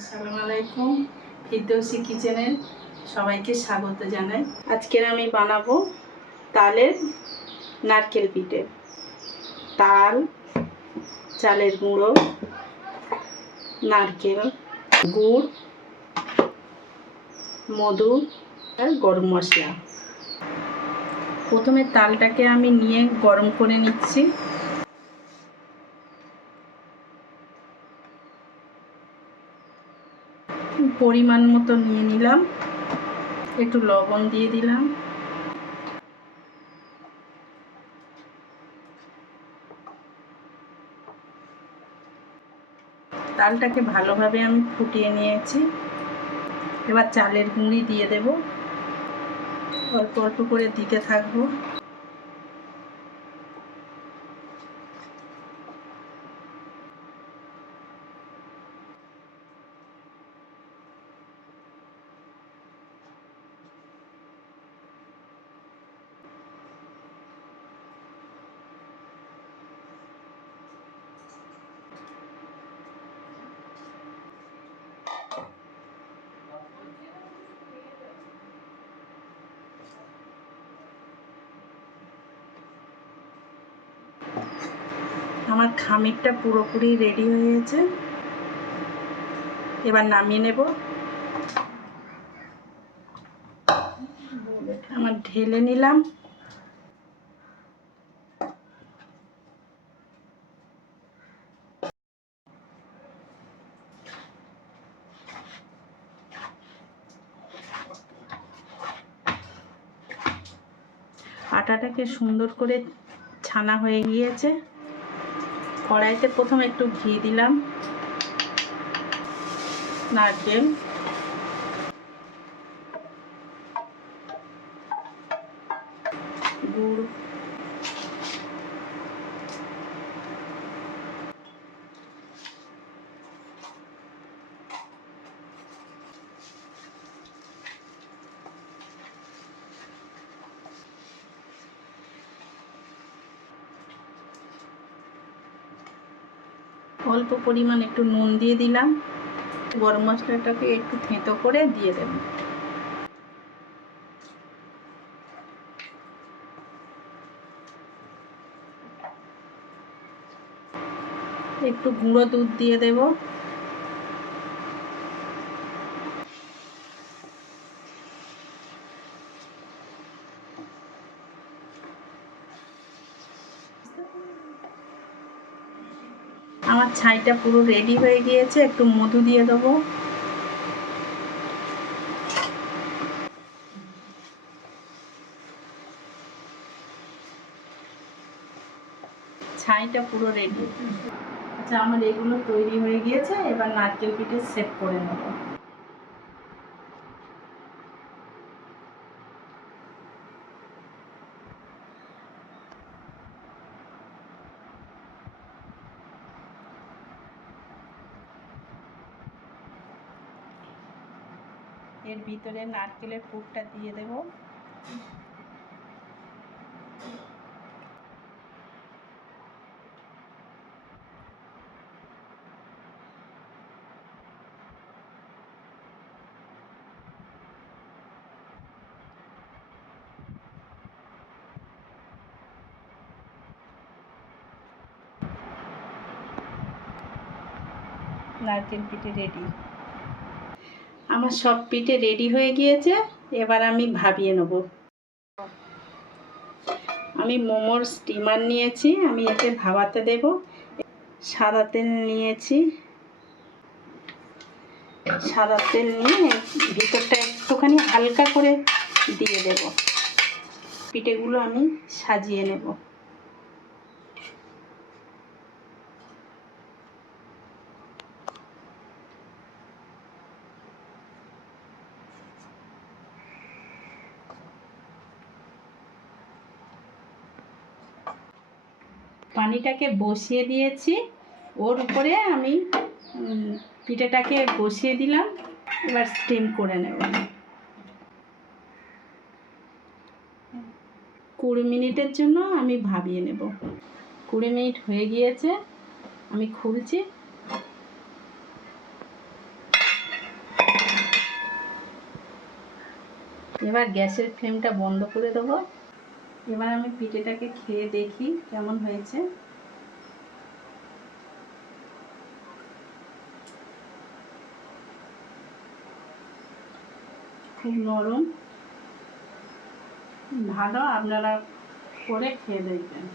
আসসালামু আলাইকুম। ফিরদৌসি কিচেনে সবাইকে স্বাগত জানাই। আজকের আমি বানাবো তালের নারকেল পিঠে। তাল, চালের গুঁড়ো, নারকেল, গুড়, মধু আর গরম মশলা। প্রথমে তালটাকে আমি নিয়ে গরম করে নিচ্ছি। পরিমাণ মতো নিয়ে নিলাম, একটু লবণ দিয়ে দিলাম, তালটাকে ভালোভাবে আমি ফুটিয়ে নিয়েছি। এবার চালের গুঁড়ি দিয়ে দেব, অল্প অল্প করে দিতে থাকবো। আমার খামিরটা পুরোপুরি রেডি হয়ে গেছে, এবার নামিয়ে নেব। আমার ঢেলে নিলাম। আটাটাকে সুন্দর করে ছানা হয়ে গিয়েছে। কড়াইতে প্রথমে একটু ঘি দিলাম, নারকেল, গুড়, অল্প পরিমাণ একটু নুন দিয়ে দিলাম। গরম মশলাটাকে একটু থেঁতো করে দিয়ে দেব। একটু গুঁড়ো দুধ দিয়ে দেব। আমার ছাইটা পুরো রেডি হয়ে গিয়েছে, একটু মধু দিয়ে দেবো। ছাইটা পুরো রেডি। আচ্ছা, আমার এগুলো তৈরি হয়ে গিয়েছে। এবার নারকেল পিঠে সেট করে নেব। এর ভিতরে নারকেলের পুরটা দিয়ে দেব। নারকেল পিঠে রেডি। আমার সব পিঠে রেডি হয়ে গিয়েছে। এবার আমি ভাবিয়ে নেব। আমি মোমোর স্টিমার নিয়েছি, আমি এতে ভাবাতে দেব। সাদা তেল নিয়েছি, সাদা তেল নিয়ে ভিতরটা একটুখানি হালকা করে দিয়ে দেব। পিঠেগুলো আমি সাজিয়ে নেব। পানিটাকে বসিয়ে দিয়েছি, ওর উপরে আমি পিঠেটাকে বসিয়ে দিলাম। এবার স্টিম করে নেব। 20 মিনিটের জন্য আমি ভাবিয়ে নেব। 20 মিনিট হয়ে গিয়েছে, আমি খুলছি। এবার গ্যাসের ফ্লেমটা বন্ধ করে দেবো। এবার আমি পিঠেটাকে খেয়ে দেখি কেমন হয়েছে। খুব নরম, ভালো, আপনারা করে খেয়ে দেখবেন।